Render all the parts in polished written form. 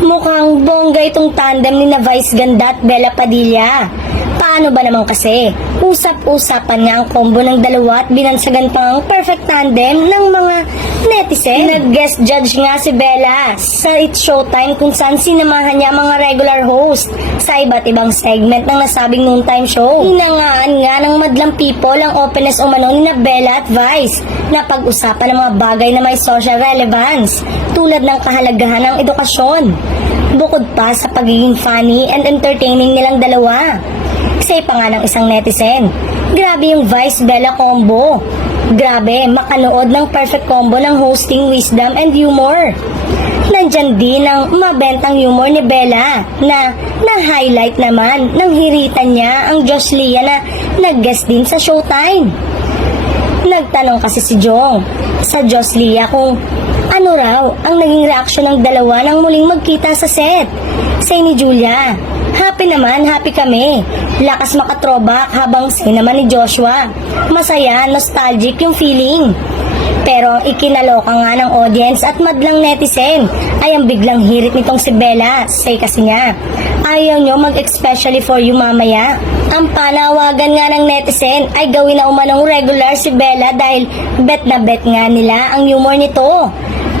Mukhang bongga itong tandem ni na Vice Ganda at Bella Padilla. Paano ba naman kasi? Usap-usapan nga ang combo ng dalawa at binansagan pa ang perfect tandem ng mga netizen. Nag-guest judge nga si Bella sa It's Showtime kung saan sinamahan niya ang mga regular host sa iba't ibang segment ng nasabing noontime show. Hinangaan nga ng madlang people ang openness umano ni na Bella at Vice na pag-usapan ng mga bagay na may social relevance tulad ng kahalagahan ng edukasyon. Bukod pa sa pagiging funny and entertaining nilang dalawa. Say pa nga ng isang netizen, grabe yung Vice-Bella combo. Grabe, makanood ng perfect combo ng hosting, wisdom, and humor. Nandyan din ang mabentang humor ni Bella na na-highlight naman ng hiritan niya ang Josh Lia na nag-guest din sa Showtime. Nagtanong kasi si Jong sa Josh Lia kung ano raw ang naging reaksyon ng dalawa nang muling magkita sa set. Say ni Julia, happy naman, happy kami. Lakas makatrobak habang say naman ni Joshua. Masaya, nostalgic yung feeling. Pero ang ikinaloka nga ng audience at madlang netizen ay ang biglang hirit nitong si Bella. Say kasi nga, ayaw nyo mag-especially for you mamaya. Ang panawagan nga ng netizen ay gawin na umanong regular si Bella dahil bet na bet nga nila ang humor nito.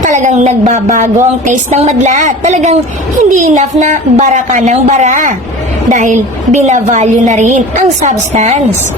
Talagang nagbabago ang taste ng madla. Talagang hindi enough na bara ka ng bara. Dahil binavalue na rin ang substance.